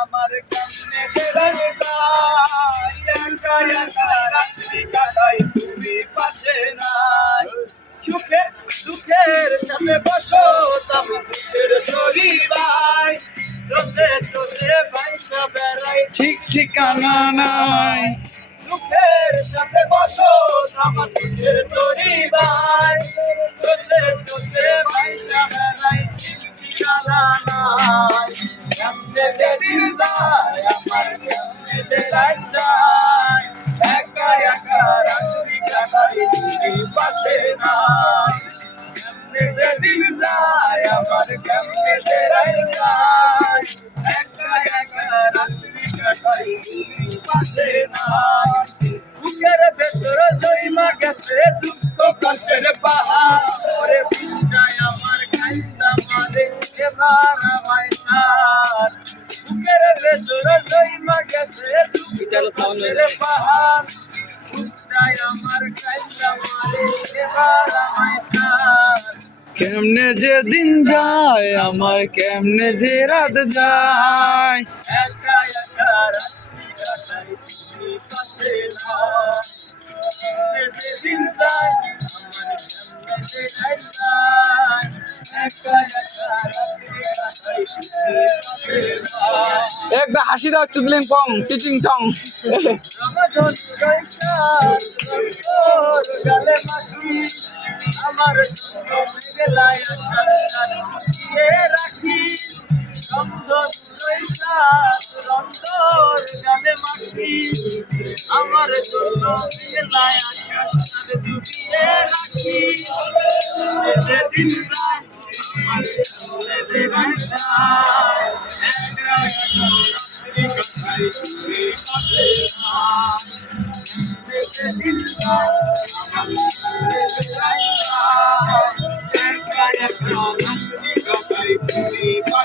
আমার কেমনে তুমি পাশে নাই সুখে দুঃখের সাথে বসো তবে দুঃখের চরি ভাই রোজে রোজে ভাইসা বেড়াই ঠিক ঠিকানা নাই দুঃখের সাথে বসো আমার দুঃখের চরি ভাই রোজে রোজে ভাইসা বেড়াই ঠিক ঠিকানা নাই কেমনে দিন যায় আমার কেমনে রাত যায় একা একা রাত্রি কাটাই তুমি পাশে নাই কেমনে দিন যায় আমার কেমনে রাত যায় একা একা রাত্রি কাটাই তুমি পাশে নাই বুকের ভেতর জয়মা গেছে দুঃখ কষ্টের পাহাড় ওরে বিছায় আমার কাইন্দা মারে এবার আমায় ছাড় বুকের ভেতর জয়মা গেছে দুঃখ কষ্টের পাহাড় বিছায় আমার কাইন্দা মারে এবার আমায় ছাড় কেমনে যে দিন যায় আমার কেমনে যে রাত যায় একা একা রাত্রি কাটাই তুমি পাশে নাই কেমনে দিন যায় আমার কেমনে রাত যায় একা একা রাত্রি কাটাই তুমি পাশে নাই একটা হাসি দাও চুদলিং কম টিচিং টং রমজান রইসা তোর গালে মাখি আমার জন্য মেঘলায় আকাশ দিয়ে রাখি রমজান রইসা তোর গালে মাখি আমার জন্য মেঘলায় আকাশ দিয়ে রাখি যেদিন যায় আমার যেদিন যায় একা একা রাত্রি কাটাই তুমি পাশে নাই